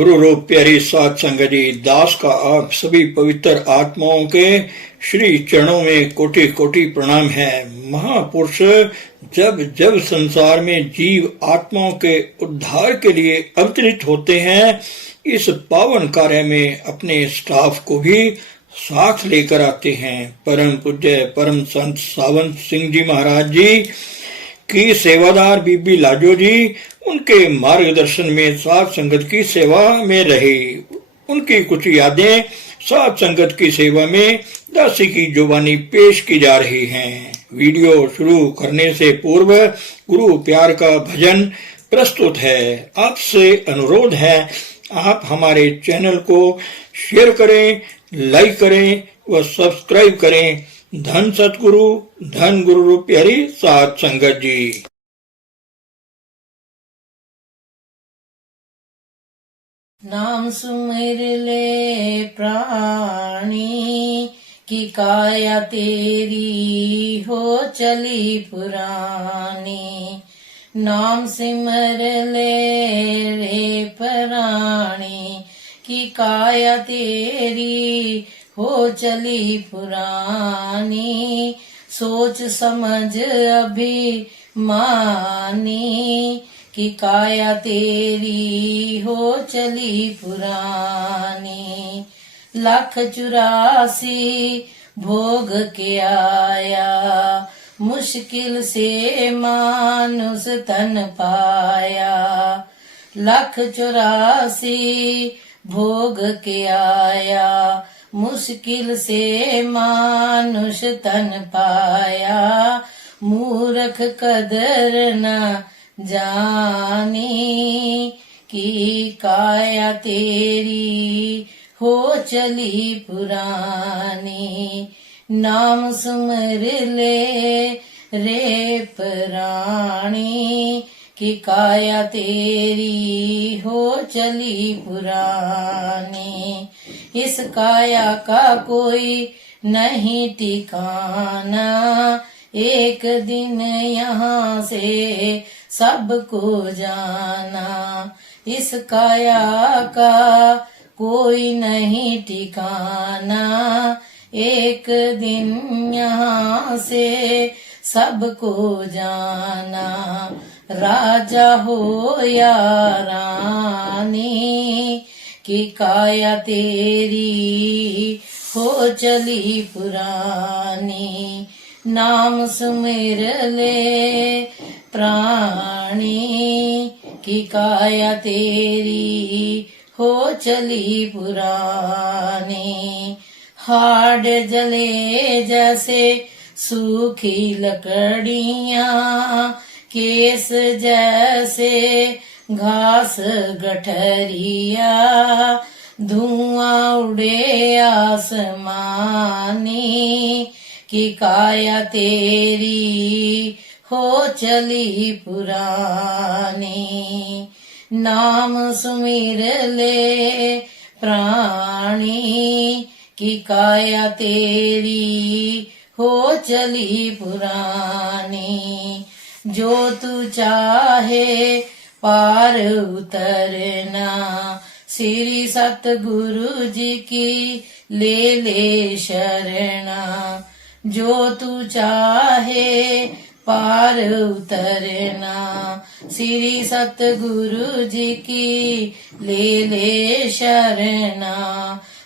गुरु रूप प्यारी साध संगत जी, दास का आप सभी पवित्र आत्माओं के श्री चरणों में कोटि कोटि प्रणाम है। महापुरुष जब जब संसार में जीव आत्माओं के उद्धार के लिए अवतरित होते हैं, इस पावन कार्य में अपने स्टाफ को भी साथ लेकर आते हैं। परम पूज्य परम संत सावंत सिंह जी महाराज जी की सेवादार बीबी लाजो जी उनके मार्गदर्शन में साध संगत की सेवा में रहे। उनकी कुछ यादें साध संगत की सेवा में दासी की जुबानी पेश की जा रही हैं। वीडियो शुरू करने से पूर्व गुरु प्यार का भजन प्रस्तुत है। आपसे अनुरोध है, आप हमारे चैनल को शेयर करें, लाइक करें व सब्सक्राइब करें। धन सतगुरु, धन गुरु रूप प्यारी साध संगत जी। नाम सुमिर ले प्राणी की काया तेरी हो चली पुरानी। नाम सिमर ले रे प्राणी की काया तेरी हो चली पुरानी। सोच समझ अभी मानी कि काया तेरी हो चली पुरानी। 1,84 भोग के आया, मुश्किल से मानुष तन पाया। 1,84 भोग के आया, मुश्किल से मानुष तन पाया। मूर्ख कदर न जानी कि काया तेरी हो चली पुरानी। नाम सुमर ले रे प्राणी कि काया तेरी हो चली पुरानी। इस काया का कोई नहीं ठिकाना, एक दिन यहाँ से सबको जाना। इस काया का कोई नहीं ठिकाना, एक दिन यहाँ से सबको जाना। राजा हो या रानी कि काया तेरी हो चली पुरानी। नाम सुमिर ले प्राणी की काया तेरी हो चली पुरानी। हाड़ जले जैसे सूखी लकड़ियां, केस जैसे घास गठरिया। धुआं उड़े आसमानी कि काया तेरी हो चली पुरानी। नाम सुमिर ले प्राणी कि काया तेरी हो चली पुरानी। जो तू चाहे पार उतरना, श्री सतगुरु जी की ले ले शरणा। जो तू चाहे पार उतरना, श्री सतगुरु जी की ले ले शरणा।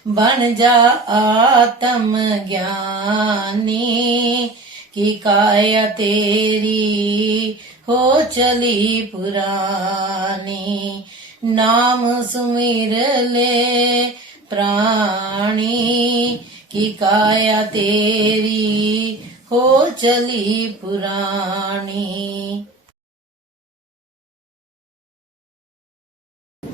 बन जा आत्म ज्ञानी कि काया तेरी हो चली पुरानी। नाम सुमिर ले प्राणी कि काया तेरी हो चली पुरानी।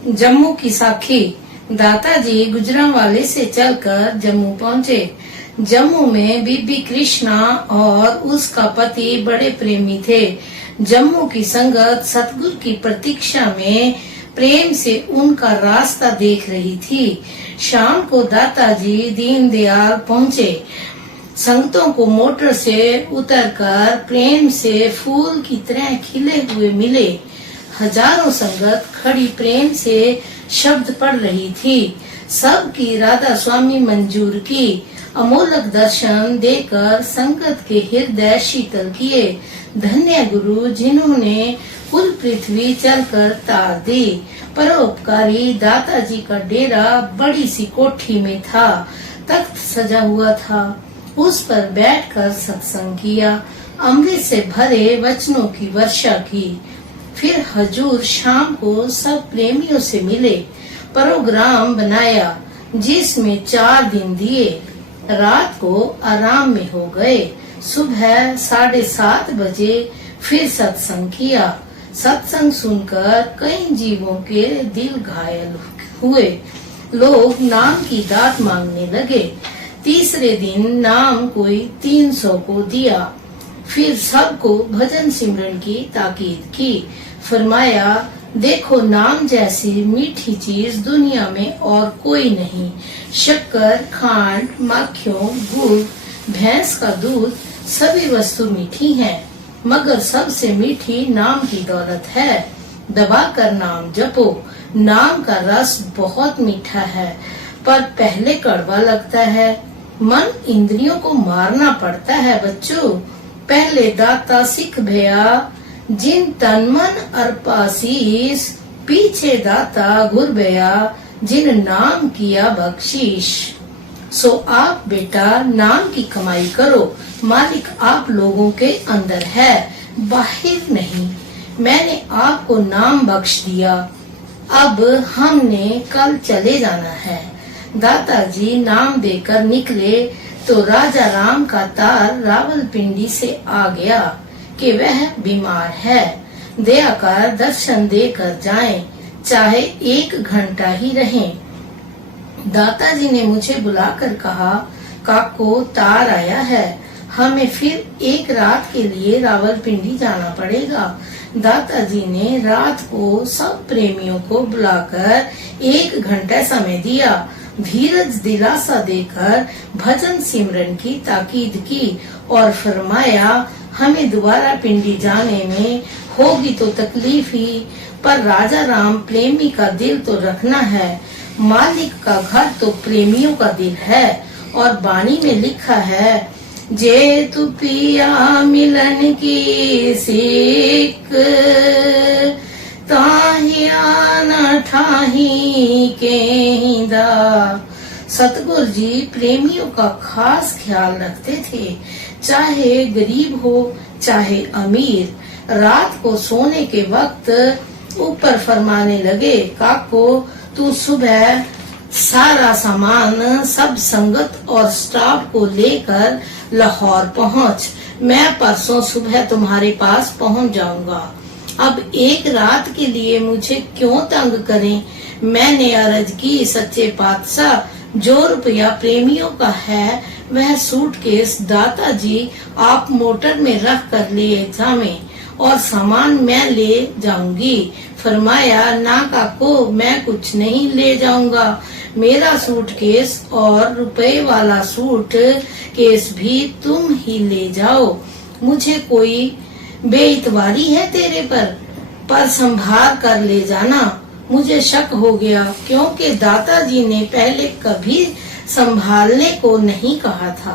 जम्मू की साखी। दाताजी गुजरांवाले से चलकर जम्मू पहुँचे। जम्मू में बीबी कृष्णा और उसका पति बड़े प्रेमी थे। जम्मू की संगत सतगुरु की प्रतीक्षा में प्रेम से उनका रास्ता देख रही थी। शाम को दाताजी दीनदयाल पहुँचे। संगतों को मोटर से उतरकर प्रेम से फूल की तरह खिले हुए मिले। हजारों संगत खड़ी प्रेम से शब्द पढ़ रही थी। सबकी राधा स्वामी मंजूर की। अमोलक दर्शन देकर संगत के हृदय शीतल किए। धन्य गुरु जिन्होंने कुल पृथ्वी चलकर तार दी। परोपकारी दाताजी का डेरा बड़ी सी कोठी में था। तख्त सजा हुआ था, उस पर बैठकर सत्संग किया। अमृत से भरे वचनों की वर्षा की। फिर हजूर शाम को सब प्रेमियों से मिले। प्रोग्राम बनाया जिसमें 4 दिन दिए। रात को आराम में हो गए। सुबह 7:30 बजे फिर सत्संग किया। सत्संग सुनकर कई जीवों के दिल घायल हुए। लोग नाम की दात मांगने लगे। तीसरे दिन नाम कोई 300 को दिया। फिर सबको भजन सिमरन की ताकीद की। फरमाया, देखो नाम जैसी मीठी चीज दुनिया में और कोई नहीं। शक्कर, खांड, माखियों, गुड़, भैंस का दूध सभी वस्तु मीठी हैं, मगर सबसे मीठी नाम की दौलत है। दबाकर नाम जपो। नाम का रस बहुत मीठा है, पर पहले कड़वा लगता है। मन इंद्रियों को मारना पड़ता है बच्चों। पहले दाता सिख भया, जिन तन मन अर्पासीस। पीछे दाता गुर भया, जिन नाम किया बख्शीश। सो आप बेटा नाम की कमाई करो। मालिक आप लोगों के अंदर है, बाहर नहीं। मैंने आपको नाम बख्श दिया। अब हमने कल चले जाना है। दाताजी नाम देकर निकले तो राजा राम का तार रावलपिंडी से आ गया कि वह बीमार है। दया कर दर्शन देकर जाएं, चाहे 1 घंटा ही रहें। दाताजी ने मुझे बुलाकर कहा, काको तार आया है, हमें फिर 1 रात के लिए रावलपिंडी जाना पड़ेगा। दाताजी ने रात को सब प्रेमियों को बुलाकर 1 घंटा समय दिया। धीरज दिलासा देकर भजन सिमरन की ताकीद की और फरमाया, हमें दोबारा पिंडी जाने में होगी तो तकलीफ ही, पर राजा राम प्रेमी का दिल तो रखना है। मालिक का घर तो प्रेमियों का दिल है। और बाणी में लिखा है, जे तू पिया मिलन की सीख, ताहिया न ठाही केंदा। सतगुरु जी प्रेमियों का खास ख्याल रखते थे, चाहे गरीब हो चाहे अमीर। रात को सोने के वक्त ऊपर फरमाने लगे, काको तू सुबह सारा सामान सब संगत और स्टाफ को लेकर लाहौर पहुंच। मैं परसों सुबह तुम्हारे पास पहुंच जाऊंगा। अब 1 रात के लिए मुझे क्यों तंग करें। मैंने अर्ज की, सच्चे पातशाह, जो रुपया प्रेमियों का है वह सूटकेस दाताजी आप मोटर में रख कर ले जावें और सामान मैं ले जाऊंगी। फरमाया, ना काको मैं कुछ नहीं ले जाऊंगा। मेरा सूटकेस और रुपए वाला सूट केस भी तुम ही ले जाओ। मुझे कोई बेइतवारी है तेरे पर संभाल कर ले जाना। मुझे शक हो गया, क्योंकि दाताजी ने पहले कभी संभालने को नहीं कहा था,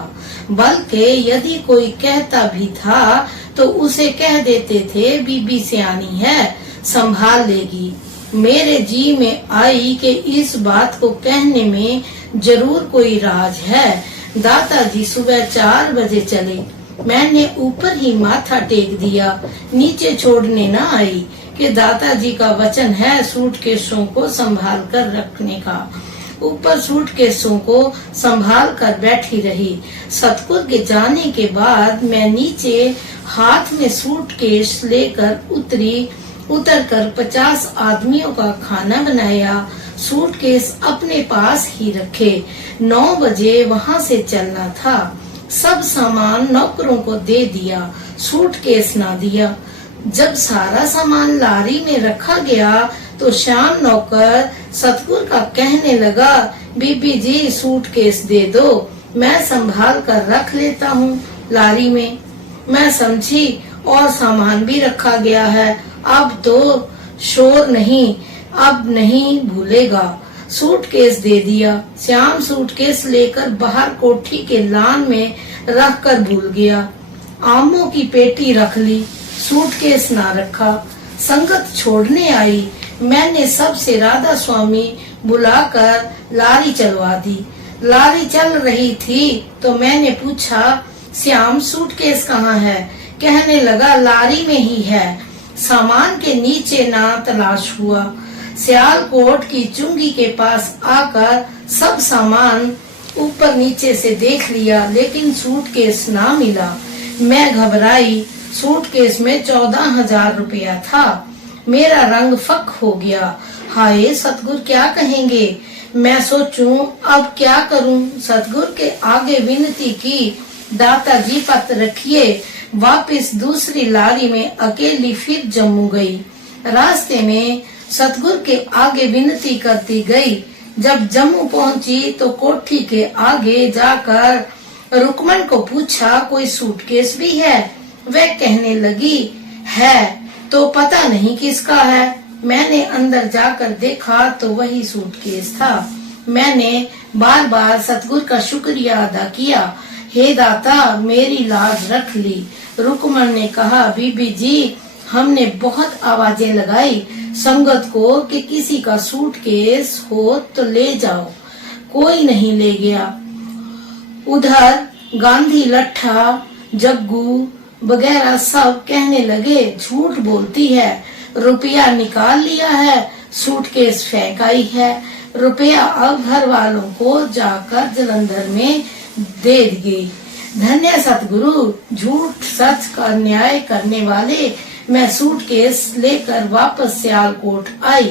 बल्कि यदि कोई कहता भी था तो उसे कह देते थे, बीबी सियानी है, संभाल लेगी। मेरे जी में आई कि इस बात को कहने में जरूर कोई राज है। दाताजी सुबह 4 बजे चले। मैंने ऊपर ही माथा टेक दिया, नीचे छोड़ने न आई कि दाताजी का वचन है सूटकेसों को संभाल कर रखने का। ऊपर सूटकेसों को संभाल कर बैठी रही। सतगुरु के जाने के बाद मैं नीचे हाथ में सूटकेस लेकर उतरकर 50 आदमियों का खाना बनाया। सूटकेस अपने पास ही रखे। 9 बजे वहाँ से चलना था। सब सामान नौकरों को दे दिया, सूटकेस ना दिया। जब सारा सामान लारी में रखा गया तो श्याम नौकर सतगुरु का कहने लगा, बीबी जी सूटकेस दे दो, मैं संभाल कर रख लेता हूँ लारी में। मैं समझी और सामान भी रखा गया है, अब तो शोर नहीं, अब नहीं भूलेगा। सूटकेस दे दिया। श्याम सूटकेस लेकर बाहर कोठी के लान में रख कर भूल गया। आमों की पेटी रख ली, सूटकेस ना रखा। संगत छोड़ने आई। मैंने सबसे राधा स्वामी बुलाकर लारी चलवा दी। लारी चल रही थी तो मैंने पूछा, श्याम सूटकेस कहाँ है? कहने लगा, लारी में ही है, सामान के नीचे ना तलाश हुआ। सियालकोट की चुंगी के पास आकर सब सामान ऊपर नीचे से देख लिया, लेकिन सूटकेस ना मिला। मैं घबराई। सूटकेस में 14,000 रुपया था। मेरा रंग फक हो गया। हाय सतगुरु क्या कहेंगे? मैं सोचूं अब क्या करूं। सतगुरु के आगे विनती की, दाताजी पत्र रखिए। वापस दूसरी लारी में अकेली फिर जम्मू गई। रास्ते में सतगुरु के आगे विनती करती गई। जब जम्मू पहुंची तो कोठी के आगे जाकर रुकमन को पूछा, कोई सूटकेस भी है? वह कहने लगी, है तो पता नहीं किसका है। मैंने अंदर जाकर देखा तो वही सूटकेस था। मैंने बार बार सतगुरु का शुक्रिया अदा किया। हे दाता, मेरी लाज रख ली। रुकमन ने कहा, बीबी जी, हमने बहुत आवाजें लगाई संगत को कि किसी का सूटकेस हो तो ले जाओ, कोई नहीं ले गया। उधर गांधी लट्ठा, जग्गू वगैरह सब कहने लगे, झूठ बोलती है, रुपया निकाल लिया है, सूटकेस फेंक आई है। रुपया अब घर वालों को जाकर जलंधर में दे गई। धन्य सतगुरु, झूठ सच का न्याय करने वाले। मैं सूटकेस लेकर वापस सियालकोट आई।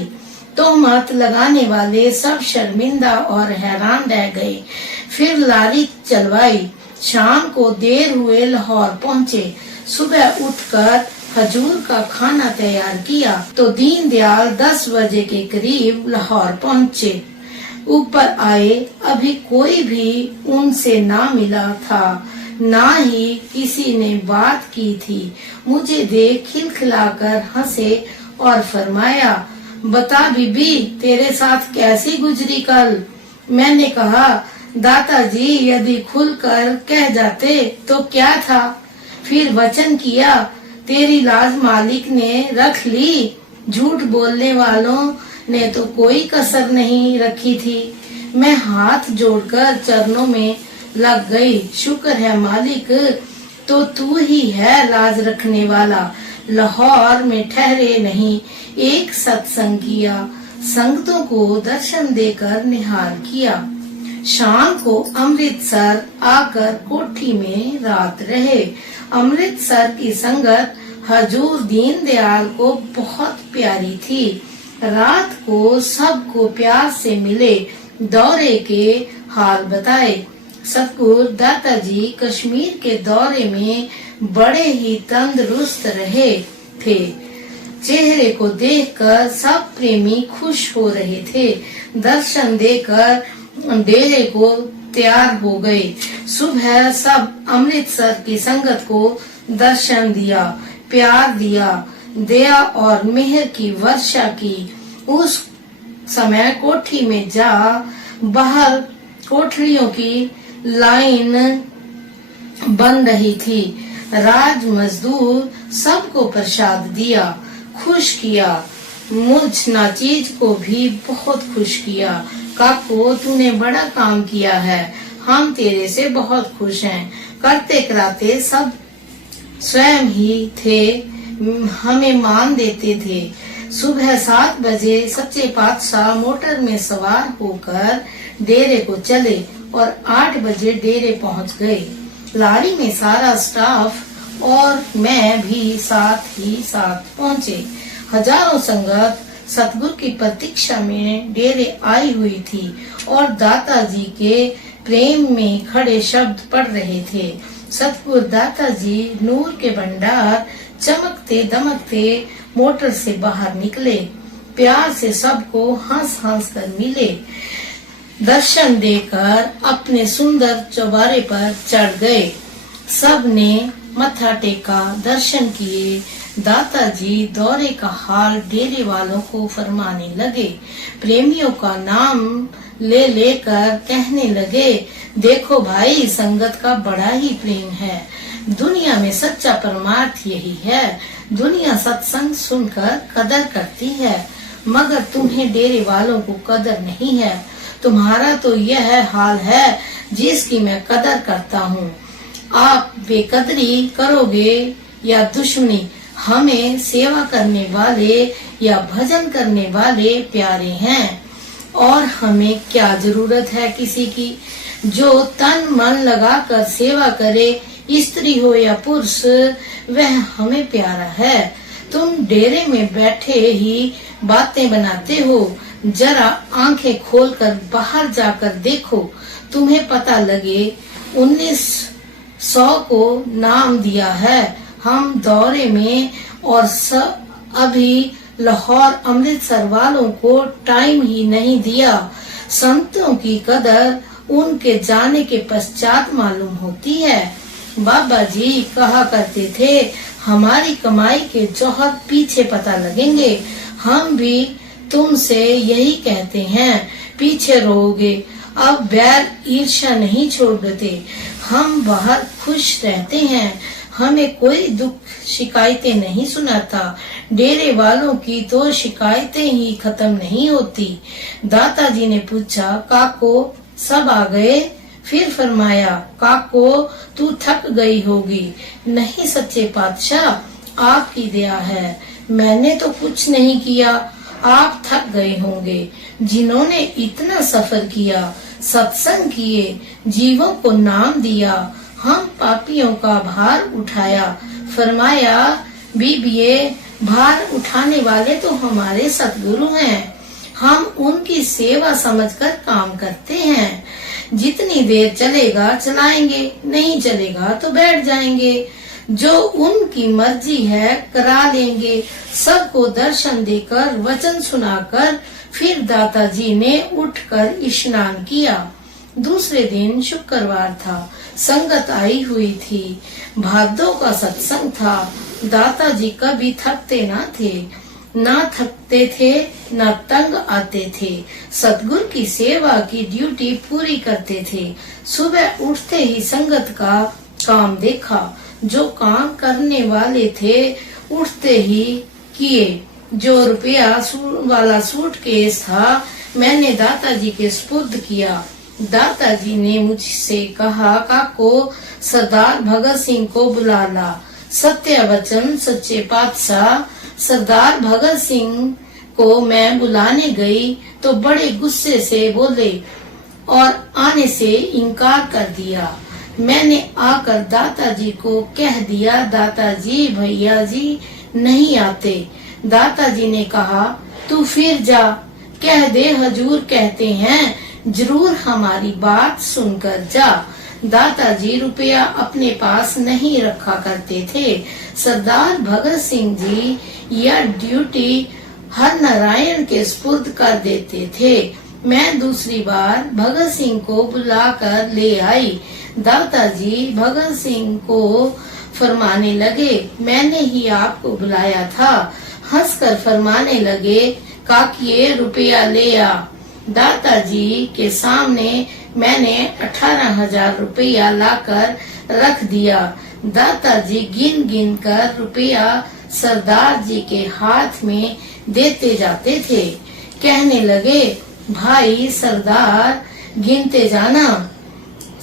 तोहमत लगाने वाले सब शर्मिंदा और हैरान रह गए। फिर लारी चलवाई। शाम को देर हुए लाहौर पहुँचे। सुबह उठकर हजूर का खाना तैयार किया तो दीनदयाल 10 बजे के करीब लाहौर पहुँचे। ऊपर आए, अभी कोई भी उनसे ना मिला था, ना ही किसी ने बात की थी। मुझे देख खिलखिलाकर हंसे और फरमाया, बता बीबी, तेरे साथ कैसी गुजरी कल? मैंने कहा, दाताजी यदि खुलकर कह जाते तो क्या था। फिर वचन किया, तेरी लाज मालिक ने रख ली। झूठ बोलने वालों ने तो कोई कसर नहीं रखी थी। मैं हाथ जोड़कर चरणों में लग गई। शुक्र है मालिक, तो तू ही है लाज रखने वाला। लाहौर में ठहरे नहीं, एक सत्संग किया, संगतों को दर्शन देकर निहाल किया। शाम को अमृतसर आकर कोठी में रात रहे। अमृतसर की संगत हजूर दीनदयाल को बहुत प्यारी थी। रात को सबको प्यार से मिले, दौरे के हाल बताए। सतगुरु दाताजी कश्मीर के दौरे में बड़े ही तंदुरुस्त रहे थे। चेहरे को देखकर सब प्रेमी खुश हो रहे थे। दर्शन देकर डेरे को तैयार हो गए। सुबह सब अमृतसर की संगत को दर्शन दिया, प्यार दिया, दया और मेहर की वर्षा की। उस समय कोठी में जा बाहर कोठरियों की लाइन बन रही थी। राज मजदूर सबको प्रसाद दिया, खुश किया। मुझ नाचीज को भी बहुत खुश किया। काको, तूने बड़ा काम किया है, हम तेरे से बहुत खुश हैं। करते कराते सब स्वयं ही थे, हमें मान देते थे। सुबह 7 बजे सच्चे पातशाह मोटर में सवार होकर डेरे को चले और 8 बजे डेरे पहुंच गए। लारी में सारा स्टाफ और मैं भी साथ ही साथ पहुंचे। हजारों संगत सतगुरु की प्रतीक्षा में डेरे आई हुई थी और दाताजी के प्रेम में खड़े शब्द पढ़ रहे थे। सतगुरु दाताजी नूर के भंडार चमकते दमकते मोटर से बाहर निकले। प्यार से सबको हंस हंस कर मिले। दर्शन देकर अपने सुंदर चौबारे पर चढ़ गए। सब ने मत्था टेका, दर्शन किए। दादाजी दौरे का हाल डेरे वालों को फरमाने लगे। प्रेमियों का नाम ले लेकर कहने लगे, देखो भाई, संगत का बड़ा ही प्रेम है। दुनिया में सच्चा परमार्थ यही है। दुनिया सत्संग सुनकर कदर करती है, मगर तुम्हें डेरे वालों को कदर नहीं है। तुम्हारा तो यह हाल है जिसकी मैं कदर करता हूँ। आप बेकदरी करोगे या दुश्मनी, हमें सेवा करने वाले या भजन करने वाले प्यारे हैं, और हमें क्या जरूरत है किसी की। जो तन मन लगाकर सेवा करे, स्त्री हो या पुरुष, वह हमें प्यारा है। तुम डेरे में बैठे ही बातें बनाते हो, जरा आंखें खोलकर बाहर जाकर देखो, तुम्हें पता लगे 1900 को नाम दिया है हम दौरे में, और अभी लाहौर अमृतसर वालों को टाइम ही नहीं दिया। संतों की कदर उनके जाने के पश्चात मालूम होती है। बाबा जी कहा करते थे, हमारी कमाई के जौहर पीछे पता लगेंगे। हम भी तुमसे यही कहते हैं, पीछे रहोगे। अब बैर ईर्ष्या नहीं छोड़ देते, हम बाहर खुश रहते हैं, हमें कोई दुख शिकायतें नहीं सुनाता। डेरे वालों की तो शिकायतें ही खत्म नहीं होती। दादाजी ने पूछा, काको सब आ गए? फिर फरमाया, काको तू थक गई होगी। नहीं सच्चे पातशाह, आपकी दया है, मैंने तो कुछ नहीं किया, आप थक गए होंगे। जिन्होंने इतना सफर किया, सत्संग किए, जीवों को नाम दिया, हम पापियों का भार उठाया। फरमाया, बीबिये, भार उठाने वाले तो हमारे सतगुरु हैं, हम उनकी सेवा समझकर काम करते हैं। जितनी देर चलेगा चलाएंगे, नहीं चलेगा तो बैठ जाएंगे। जो उनकी मर्जी है करा लेंगे। सबको दर्शन देकर, वचन सुनाकर फिर दादाजी ने उठकर स्नान किया। दूसरे दिन शुक्रवार था, संगत आई हुई थी, भादों का सत्संग था। दादाजी कभी थकते ना थे, ना थकते थे, ना तंग आते थे। सतगुरु की सेवा की ड्यूटी पूरी करते थे। सुबह उठते ही संगत का काम देखा। जो काम करने वाले थे उठते ही किए। जो रुपया वाला सूटकेस था, मैंने दादाजी के सुपुर्द किया। दादाजी ने मुझसे कहा, काको सरदार भगत सिंह को बुला ला। सत्य वचन सच्चे पातशाह, सरदार भगत सिंह को मैं बुलाने गई तो बड़े गुस्से से बोले और आने से इनकार कर दिया। मैंने आकर दादाजी को कह दिया, दादाजी भैया जी नहीं आते। दादाजी ने कहा, तू फिर जा, कह दे हजूर कहते हैं, जरूर हमारी बात सुनकर जा। दादाजी रुपया अपने पास नहीं रखा करते थे। सरदार भगत सिंह जी यह ड्यूटी हर नारायण के सुपुर्द कर देते थे। मैं दूसरी बार भगत सिंह को बुलाकर ले आई। दादाजी भगत सिंह को फरमाने लगे, मैंने ही आपको बुलाया था। हंसकर फरमाने लगे, काकिए रुपया ले आ। दादाजी के सामने मैंने 18,000 रुपया लाकर रख दिया। दादाजी गिन गिन कर रुपया सरदार जी के हाथ में देते जाते थे। कहने लगे, भाई सरदार गिनते जाना।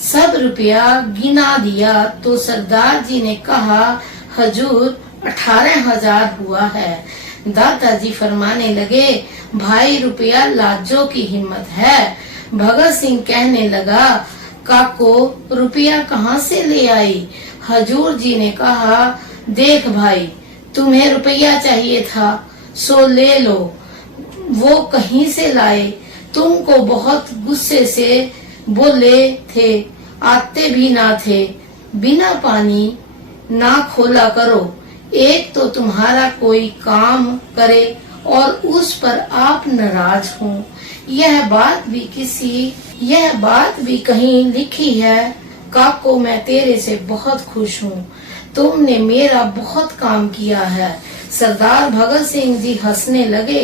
सब रुपया गिना दिया तो सरदार जी ने कहा, हजूर 18,000 हुआ है। दादाजी फरमाने लगे, भाई रुपया लाजो की हिम्मत है। भगत सिंह कहने लगा, काको रुपया कहाँ से ले आई? हजूर जी ने कहा, देख भाई, तुम्हें रुपया चाहिए था सो ले लो। वो कहीं से लाए? तुमको बहुत गुस्से से बोले थे, आते भी ना थे। बिना पानी ना खोला करो। एक तो तुम्हारा कोई काम करे और उस पर आप नाराज हो। यह बात भी कहीं लिखी है। काको मैं तेरे से बहुत खुश हूँ। तुमने मेरा बहुत काम किया है। सरदार भगत सिंह जी हंसने लगे।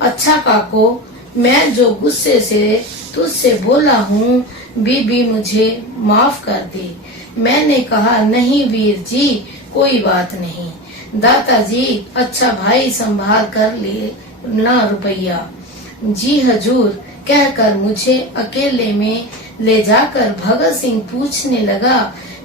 अच्छा काको, मैं जो गुस्से से तुझसे बोला हूँ, बीबी मुझे माफ कर दे। मैंने कहा नहीं वीर जी, कोई बात नहीं। दादाजी, अच्छा भाई संभाल कर ले ना रुपया। जी हजूर, कहकर मुझे अकेले में ले जाकर भगत सिंह पूछने लगा,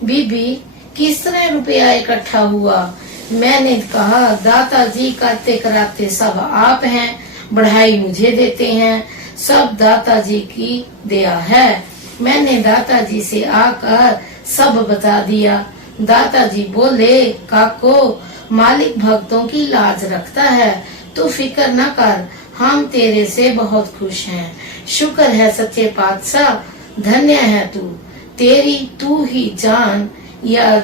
बीबी किस तरह रुपया इकट्ठा हुआ? मैंने कहा दादाजी करते कराते सब आप हैं, बढ़ाई मुझे देते हैं, सब दादाजी की दया है। मैंने दादाजी से आकर सब बता दिया। दादाजी बोले, काको, मालिक भक्तों की लाज रखता है, तू फिक्र न कर, हम तेरे से बहुत खुश हैं। शुक्र है सच्चे पातशाह, धन्य है तेरी तू ही जान या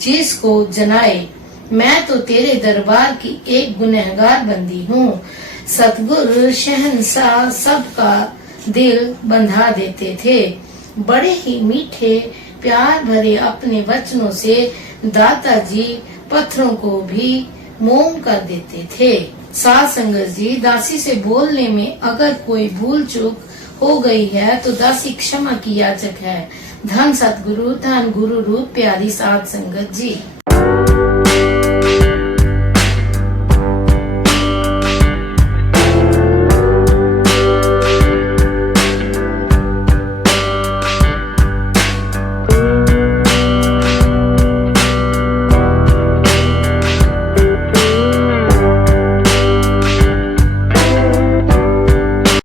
जिसको जनाए। मैं तो तेरे दरबार की एक गुनहगार बंदी हूँ। सतगुरु शहंशाह सबका दिल बंधा देते थे। बड़े ही मीठे प्यार भरे अपने वचनों से दादाजी पत्थरों को भी मोम कर देते थे। साध संगत जी, दासी से बोलने में अगर कोई भूल चूक हो गई है तो दासी क्षमा की याचक है। धन सतगुरु, धन गुरु रूप प्यारी साध संगत जी।